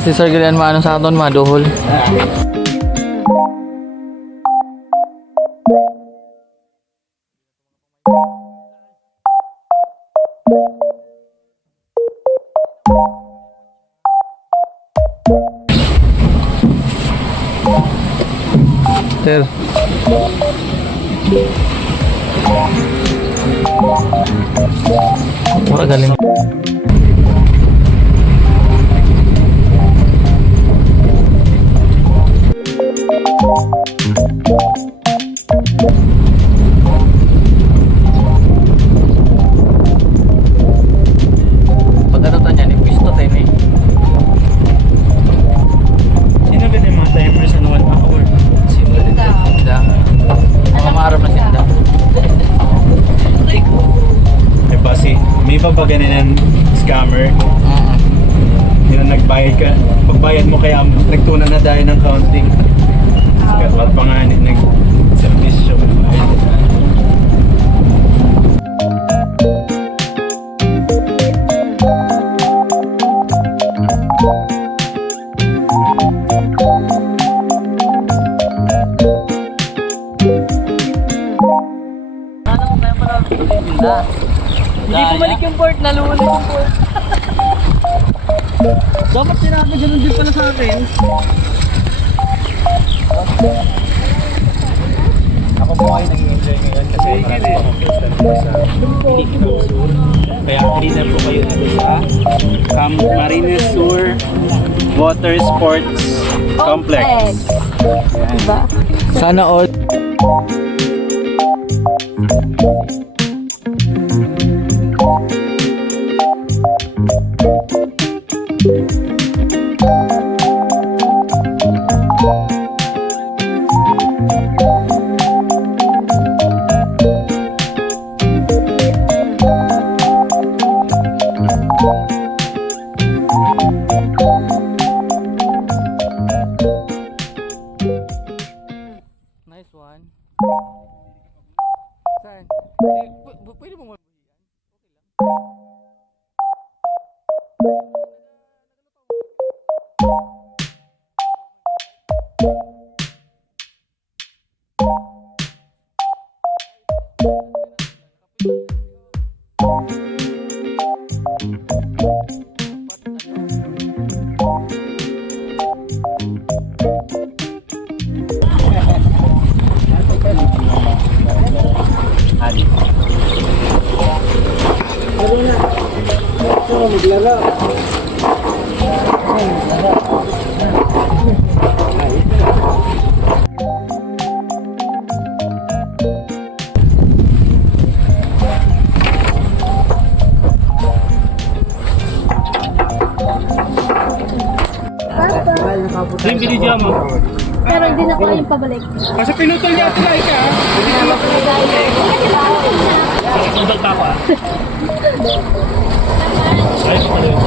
Si Sir Gilian maano sa aton maduhol. Sir. Mura galing. Ganun scammer. Yung nagbayad ka, pagbayad mo kaya nagtuna na dahil ng counting. Kaya panganib nag-servisyo. Hindi bumalik yung port, naluwala yung port. Dapat sinabi, ganun din pala sa akin. Ako po ay nag-enjoy ngayon kasi marami akong fiesta dito sa Inikno Sur. Kaya dinner po kayo dito sa Camp Marines Sur Water Sports Complex. Diba? Sana all. Nice one. Saan? Pwede mo mag-buhian? Okay lang. Yung binidya mo. Pero hindi na ko yung pabalik. Kasi pinutol niya ito like ha. Pinutol pa ako ha. Ay, ito pala yun.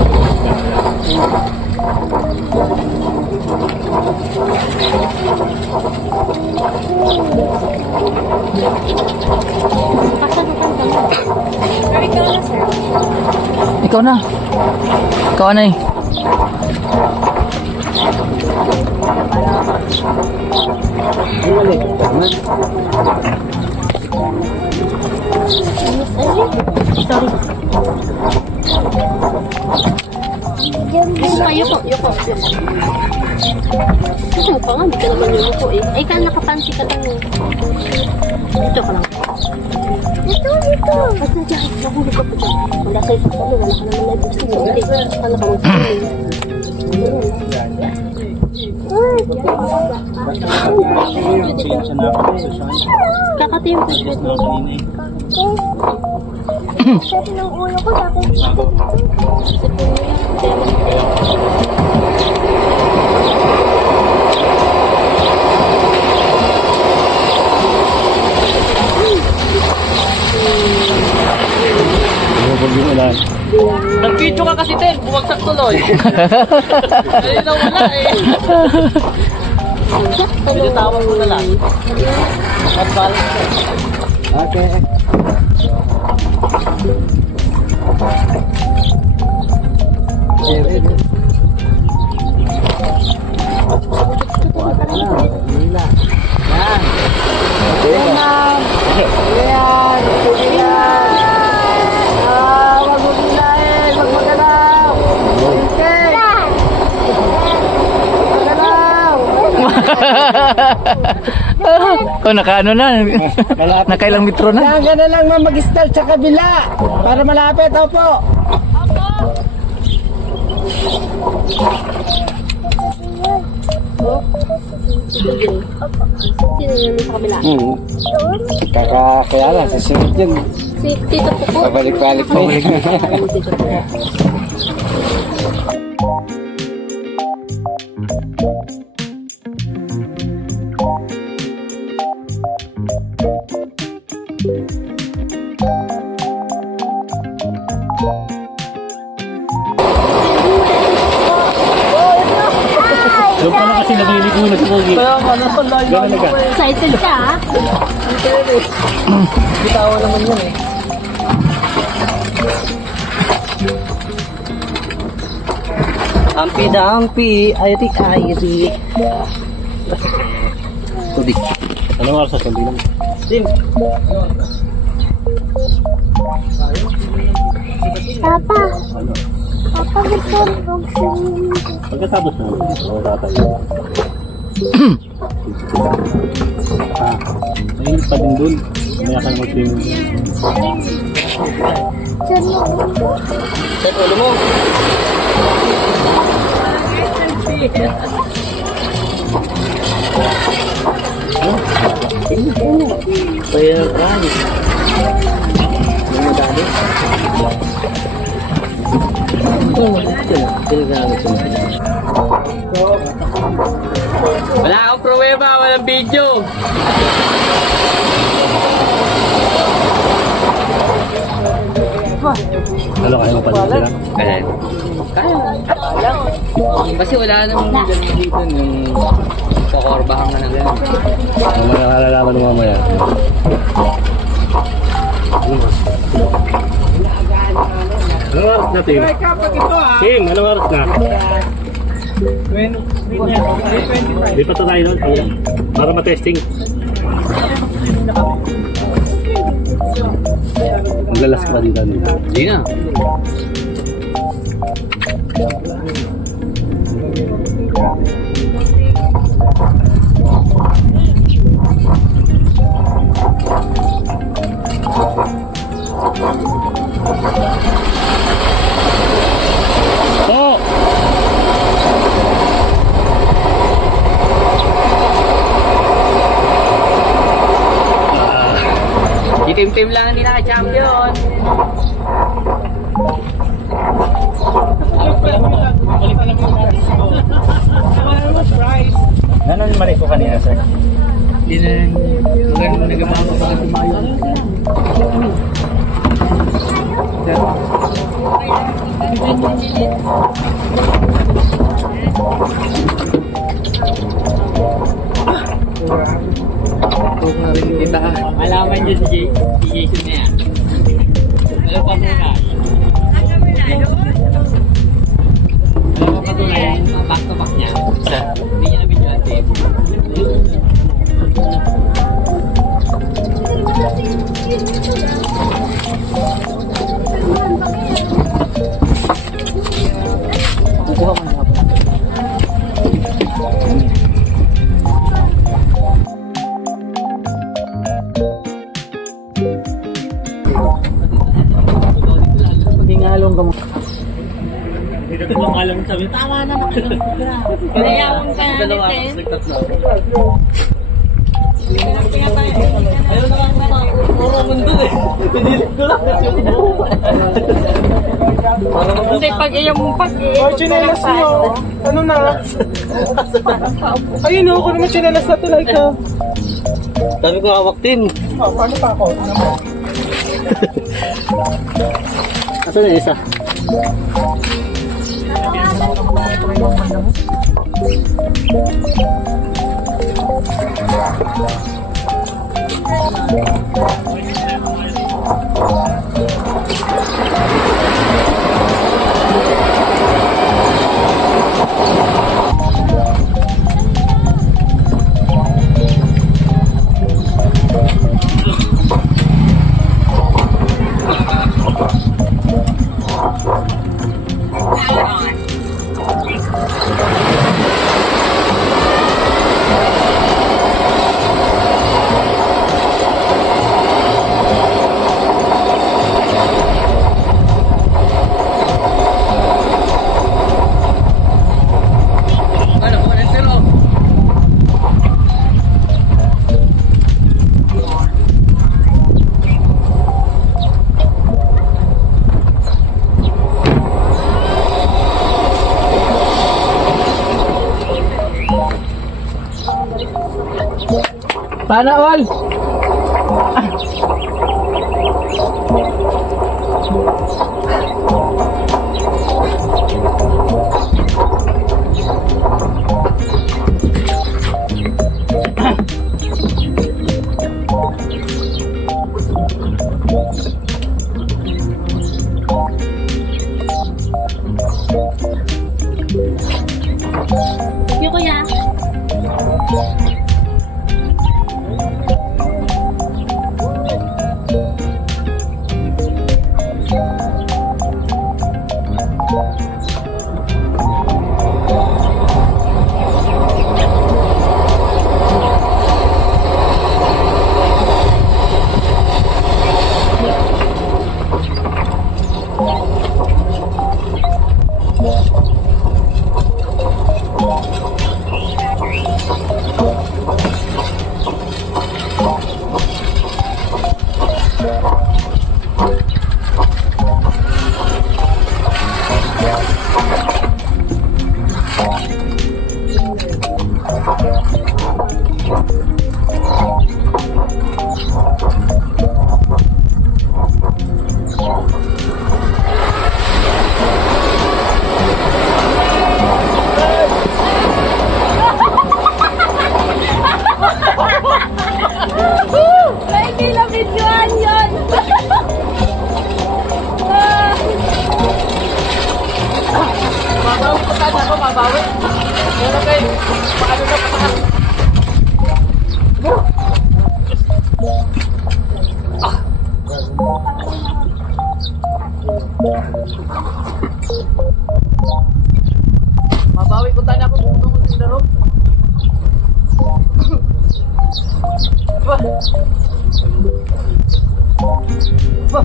Ikaw na. Ikaw na eh. Yuko. Ito pa nga, hindi ka naman yumuko eh. Ay, ka nakapansi ka lang eh. Dito ka lang. Dito. Basta dyan. Nahulog ka pa dyan. Wala kayo sa kami. Wala ka naman na gusto mo. Hindi. Wala ka Pasensya na ako sa siya. Kakatim ko siya. Ano kanina eh. Sabi ng ulo ko sa akin. Bago. Kasi po yun. Nag-video ka kasi, Ten. Bumagsak tuloy. Dali lang wala eh. Pinatawag ko na lang. At balance. Okay. Oh, nakaano na. Nakailang metro na. Kailangan na lang mag-stall sa kabila para malapit. Opo. Sino yun sa kabila? Kaya lang, susunod yun. Si Tito Pupo. Pabalik-balik na yun. Tito Pupo. Doon pala kasi nagliliko na si Pogi. Kaya ka na, layo ka. Excited ka, ha? Bitawan naman yun eh. Ampi-dampi, ayati-ayati. Tubig. Anong oras sa kundi lang? Tim, Papa. Ano? Papa, gusto ko swimming. Pagkatapos na, wala tayo. Ayun pa din dun. Mamaya ka na mag-swimming. Diyan mo. set ulo mo. Kaya rani. Ano dali? Wala akong pruweba, walang video. Ano kayo mapalit sila? Kaya. Kasi wala namang ganun dito yung kakorbahan ka na gano'n. Ang mga nakalalaman mo mamaya. Anong oras na, Tim? Tim, anong oras na? 20. Di pa tayo doon. Para matesting. Ang lalas ka pa dito. Hindi na. Oh! Itim-tim lang nila champion. Nanon mali ko kanina, sir? Hindi na ganun nagamawa pa kasi mayo. Alaman niyo si Jason na yan. Alam pa muna. Alam mo pa muna yan, back to back niya. Hindi niya nabidyo natin. Kukuha ko na ako. dalawang gamot. Hindi ko alam sabi, tama na nakilang ko na. Kayawang ka na Dalawa natin. ako, nagtatlo. Ayaw na lang na puro mundo eh. Pinilit ko lang kasi yung buo. Hindi, pag iyong Oh, chinelas niyo. Ano na? Ayun o, kung naman chinelas na talaga. Sabi ko hawak din. Oh, paano pa ako? Asan na isa? Ano, kung ano zero? Sana all! Thank you, kuya. May kinabidyoan yun! Mabawi ko sana ako, mabawi. Pero kayo, paano na pa? Mabawi ko sana ako kung tungkol sa laro. Ba? Ba?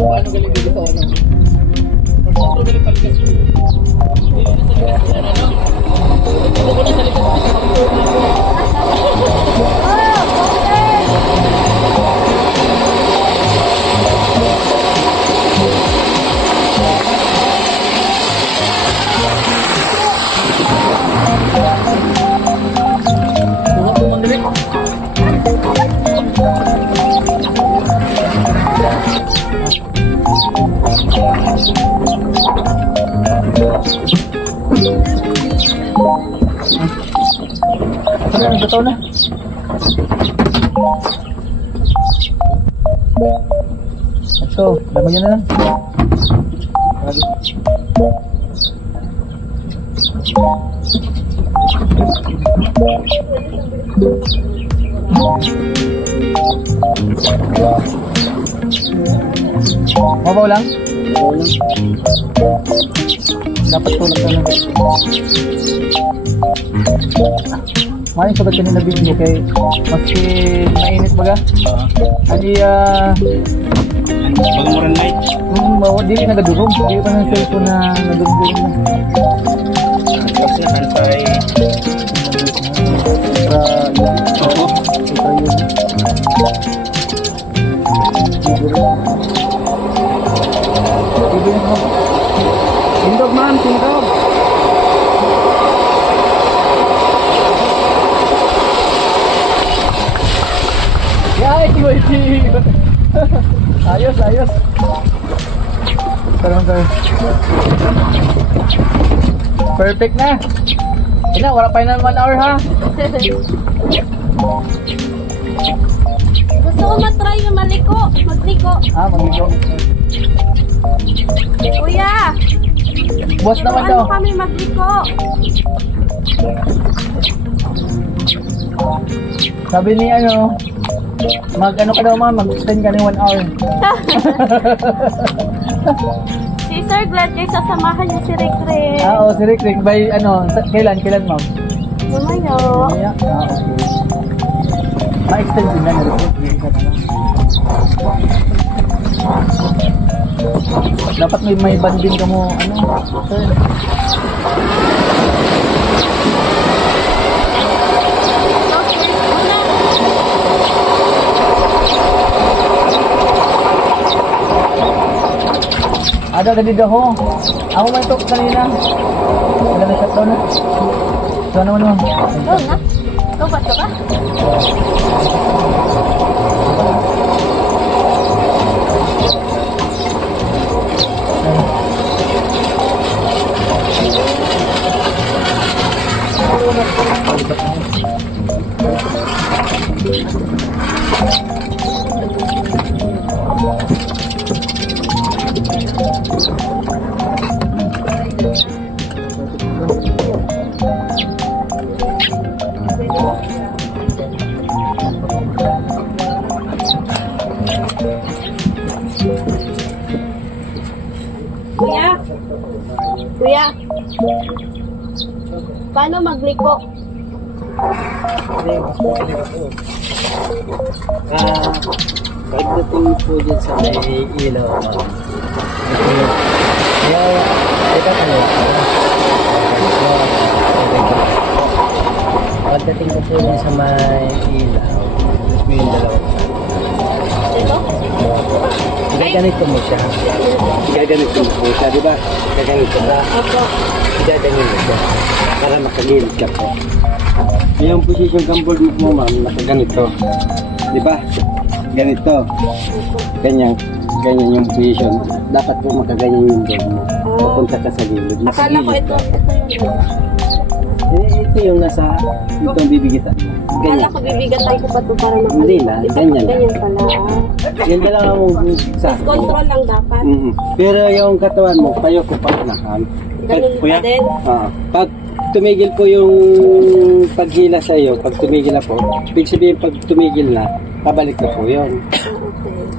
Paano galing dito sa ano? Paano galing palikas ko? Dito na sa likas ko ano? Dito ko na sa likas ko sa kampo. Oh, okay! daw na. Ito, lamang yun na lang. Mabaw lang? Dapat tulog ka lang. Maraming sabat kanina video kay maski mainit baga. Ani Pag-umuran night. dili nagadurog. Dili pa ng cellphone na nadurog na. Kasi antay. Tindog ma'am, tindog. Yay, ayos, ayos. Tarang. Perfect na. Ina, wala pa na 1 hour ha. Gusto ko matry yung maliko. Magliko. Magbigo. Kuya, Boss naman daw. ano kami magliko? Sabi ni mag-ano ka daw ma'am, mag-extend ka ni 1 hour. Si Sir Glad guys, sasamahan niya si Rick Rick. Oo, si Rick Rick, by kailan ma'am? Lumayo. Okay. Ma-extend din na Rick Rick. Dapat may banding ka mo, sir. Ada tadi dah ho. Ako man ito kanina. Wala na shutdown na. So naman mo. Ikaw na? Ikaw ba ito ka? Kuya, paano magliko? Pagdating po dyan sa may ilaw, pagdating ko po dyan sa may ilaw, tapos may yung dalawang Ito? gaganito mo siya. Gaganito mo siya, di ba? Gaganito ka. Opo. Gaganito mo siya. Para makagilid ka po. Yung position kang board mo, ma'am, nakaganito. Di ba? Ganito. Ganyan yung position. Dapat po makaganyan yung board mo. Papunta ka sa gilid. Akala ko ito yung Ito yung nasa, ito ang bibigitan mo. Akala ko bibigatan ko pa ito para makalimutan. Hindi na, ganyan lang. Ganyan pala. Yan na lang ang sa. Mas control lang dapat. Pero yung katawan mo, payo ko pa nakan. Ganun kuya? pa din. Pag tumigil po yung paghila sa iyo, pag tumigil na po, ibig sabihin pag tumigil na, pabalik na po yun. Okay.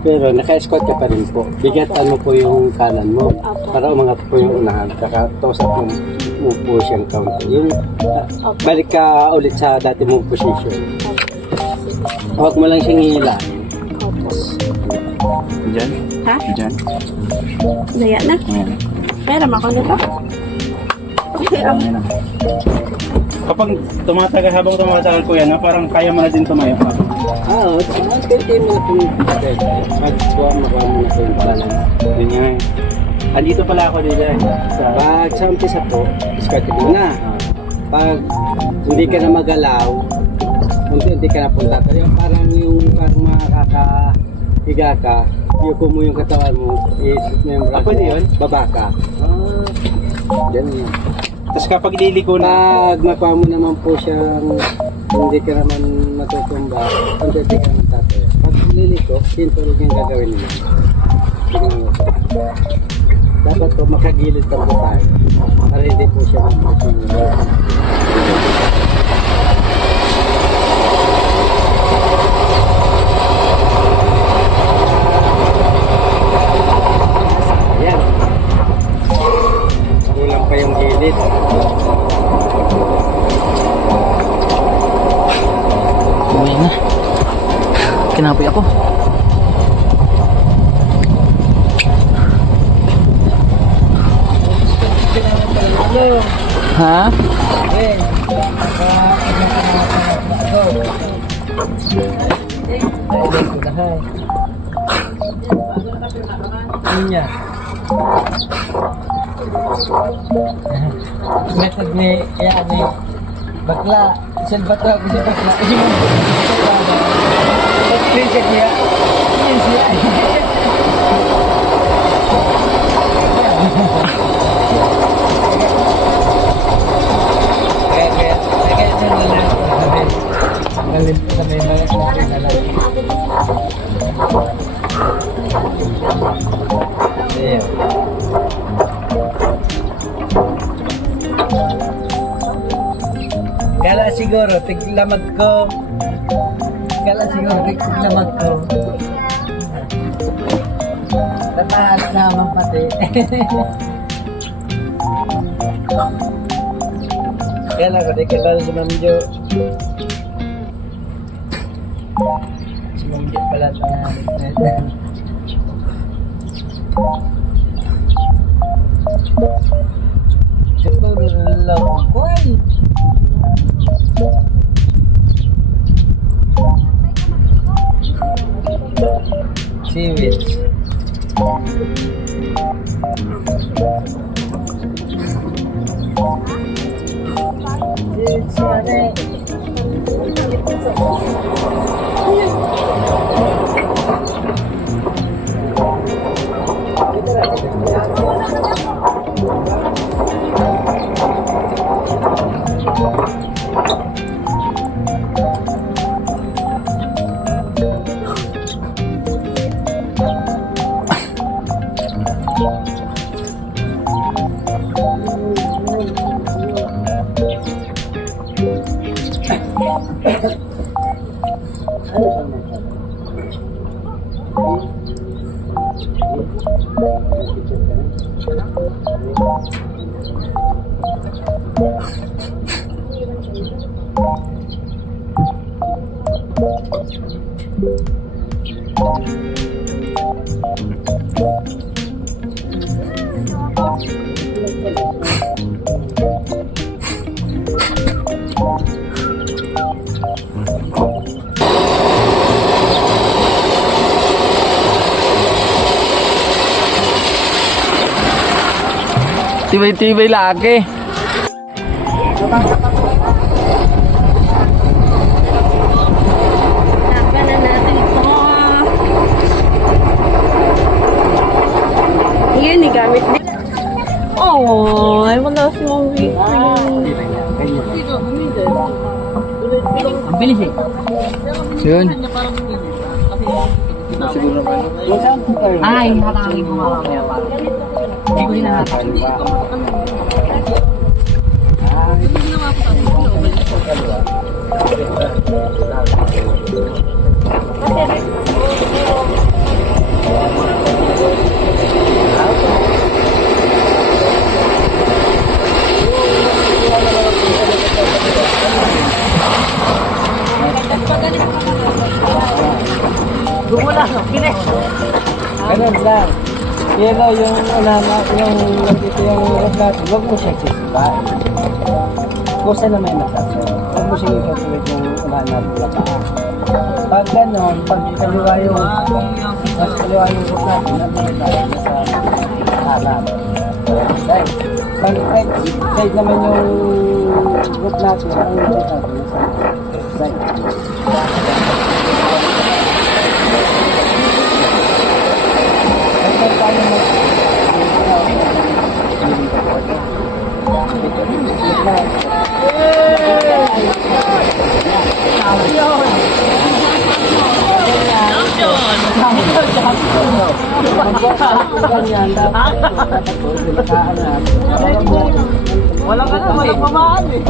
Pero naka-squat ka pa rin po. Bigatan mo po yung kanan mo para umangat po yung unahan. Saka toss up mo po siyang counter. Yung balik ka ulit sa dati mong position. Huwag mo lang siyang hihilahin. Diyan? Ha? Diyan? Daya na. Ayan. Pero makulit ako. Okay, Ayan na. Kapag habang tumatagal kuya, na parang kaya mo na din tumayo pa. Oo, konti mo na kung magkuha mo na po yung balance. Ganyan. Andito pala ako dito Pag sa umpisa po, squat ka muna. Pag hindi ka na magalaw, unti-unti ka na punta. Pero parang makakahiga ka, yuko mo yung katawan mo, yung Ah, pwede yun? baba ka. Ganyan. Tapos kapag ililiko na, Pag makuha mo naman po siyang hindi ka naman matutumba, konti ka naman tatayo. Pag liliko, pinto rin yung gagawin nila. Tingnan mo. Dapat po makagilid pa po tayo para hindi po siya masinunod. Ayan. Kulang pa yung gilid. Uwi na. Kinapoy ako. Ha? Niya. Method ni yan ni bakla. Saan ba ito? Kasi bakla. Kasi mo. Screenshot niya. Yes, niya. Kaya siya nalang. Galit ko sa may mga nalang. Ayan. Kala siguro, tiglamag ko. Kala siguro, tiglamag ko. Tataas naman pati. Kala ko, di kala si Ma'am Jo. Si Ma'am Jo pala ito. Katulong ko ay. Seaweed. Tibay-tibay laki. Laban na natin ito. Yan, gamit din. Oh, ay wala si Mong Ang bilis eh. Yun. Ay, hatangin ko mamaya pa. Hindi ko hinahatang. Gumula, kinis. Ganun lang. Pero yung yung nandito yung rod natin, huwag mo siya sisipain. Kusa na may masasunod. Huwag mo siya ikasulid yung unahan natin na paa. Pag gano'n, pag kaliwa yung rod natin, nandito tayo sa harap. Right. Pag right side naman yung rod natin, ang rod natin sa side. Walang ka na, walang pamaan eh.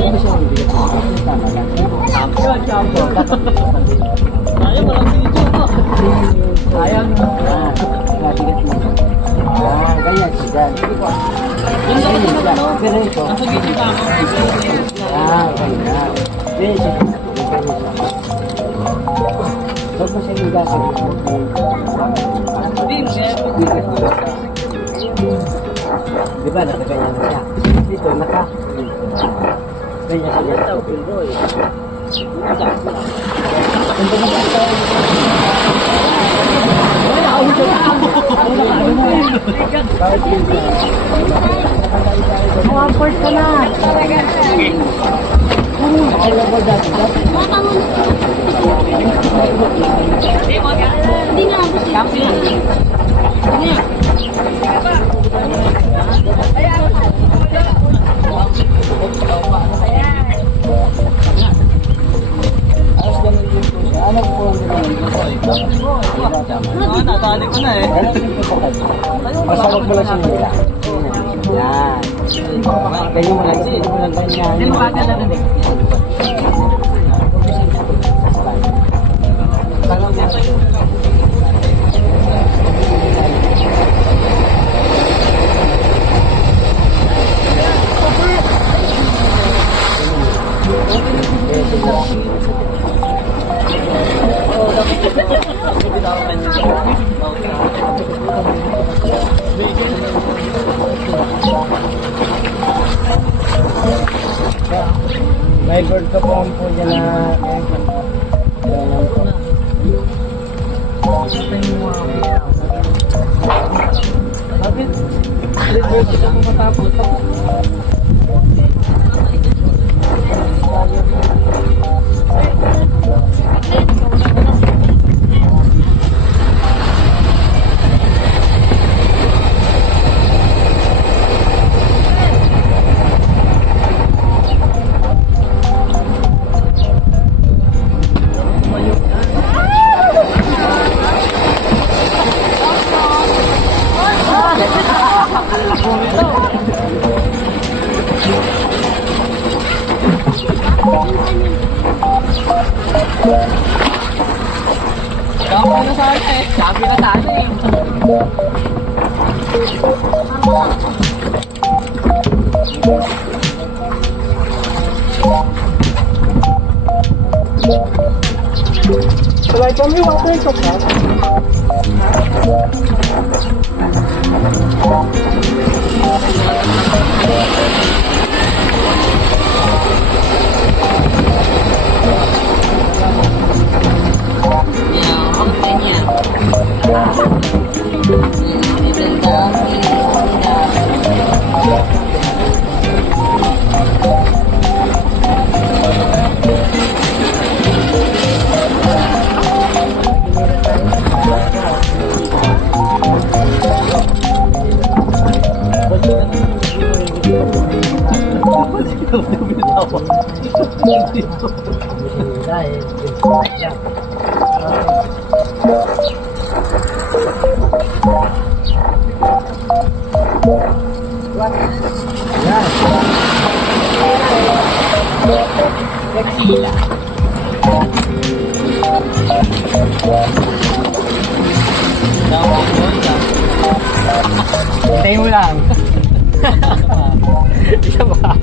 Sayang, walang video mo. Sayang. Ganyan siya dyan. Yung laki na Ganyan ano, pero ito. nasa gitna ka mo. Ganyan. Ganyan siya. Huwag mo siya higasan. Di ba, nakaganyan na siya. Dito, ganyan siya. Mga ka na. Baka mo. Hindi na. Hindi na. Natali ko na eh. Basta huwag mo lang siya nila. Yan. Ganyan mo lang. Ganyan mo lang ganyan. Silwagan na rin eh. May bird ka po po dyan na ganyan po. Bakit? Reverse ako matapos. Sabi na sana eh. Sabi na sana eh. So like, tell me what there's a problem. Hintayin mo lang. Isa ba?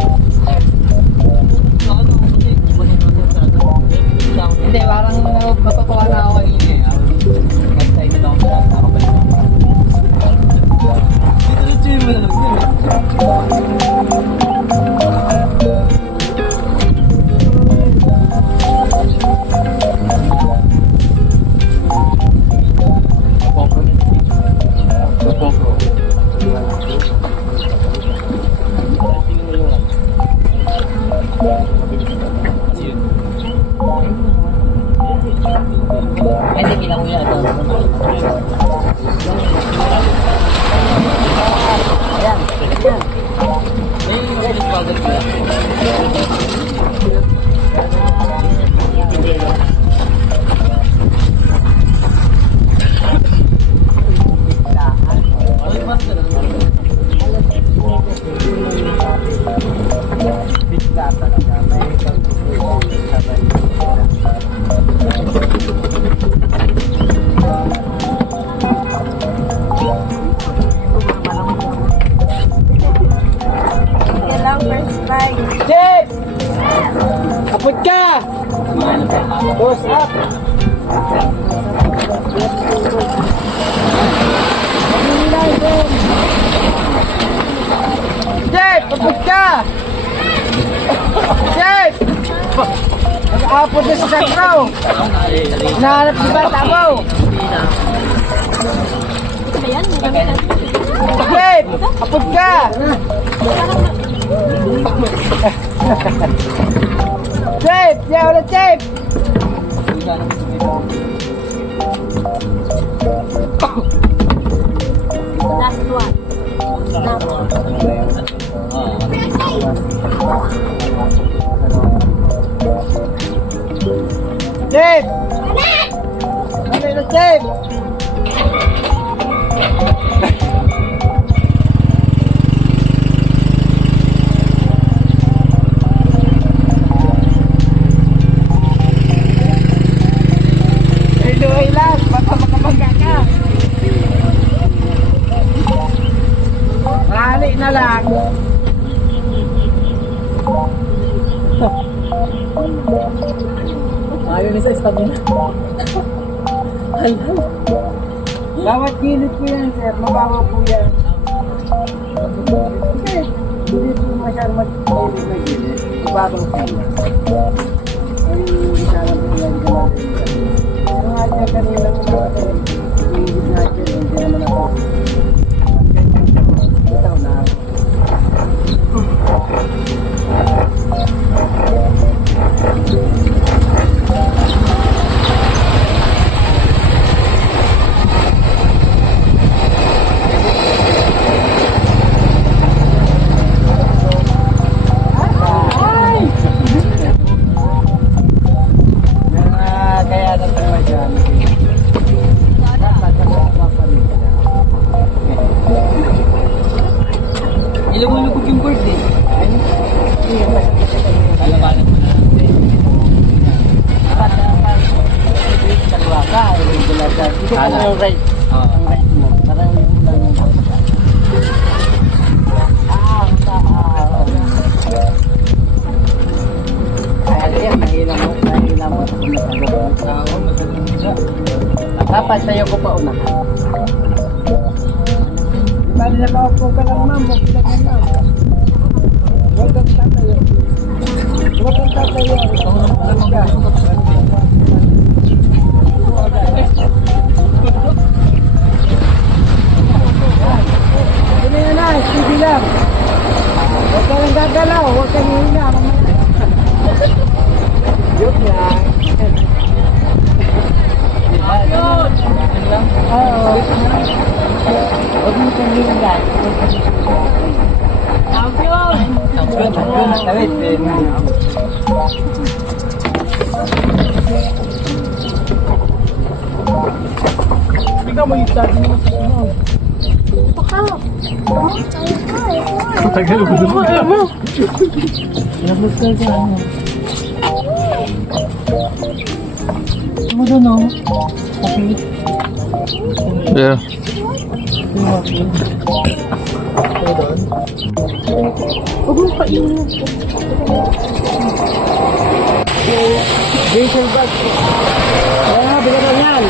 Hindi, parang matutuwa na ako kanina eh. Basta ito lang ako nakabalik. Diretso mo na lang din eh. Hindi kinakuya ito. Ayan. Ayan. May bagal ko yan. Papunta sa Sagraw. Nahanap di ba Tabaw? Ito ba yan? May gamit natin. Chip! Apod ka! Chip! Yaw na Chip! Last one. Chip! Ano na Chip? Iluhay lang, baka makabangga ka. Rali na lang. Ayaw ni sa stamina. Bawat gilid po yan, sir. Mababaw po yan. Kasi, hindi po masyadong mag-gilid na gilid. Mababaw po yan. Ay, isa lang po yan ka natin. Pero nga dyan kanina ng mga gilid natin, hindi naman ako. Ganyan siya. Ito na. Kaya natawa dyan. Dapat mapapalit siya. Ilumulugog yung board eh. Lalabanan mo na. Dalawa ka, yung bulagan. Ito pa yung right. Ang right mo. Parang yung ulan yung bulagan. Kaya nahilang mo sa kumatalo. Tao, madaling siya. Dapat sa'yo ko pa unahan. Bali na kaupo ka lang ma'am, huwag ka lang ma'am. Huwag kang tatayo. Huwag kang tatayo. Huwag ka. Hindi na na, sige lang. Huwag ka lang gagalaw, huwag kang hihina. Joke lang. Ayun! Yan lang. Oo. Huwag mo kang hihina. Champion! Champion na tawid eh. Ikaw mo yung sabi mo sa ano. Baka. Tagal mo naman. Ayaw mo. Nabot ka sa ano. Ano doon o? Okay. Yeah. Okay. Okay doon. Huwag mo pa yun. Diesel bag. Kaya nga, bigyan mo yan.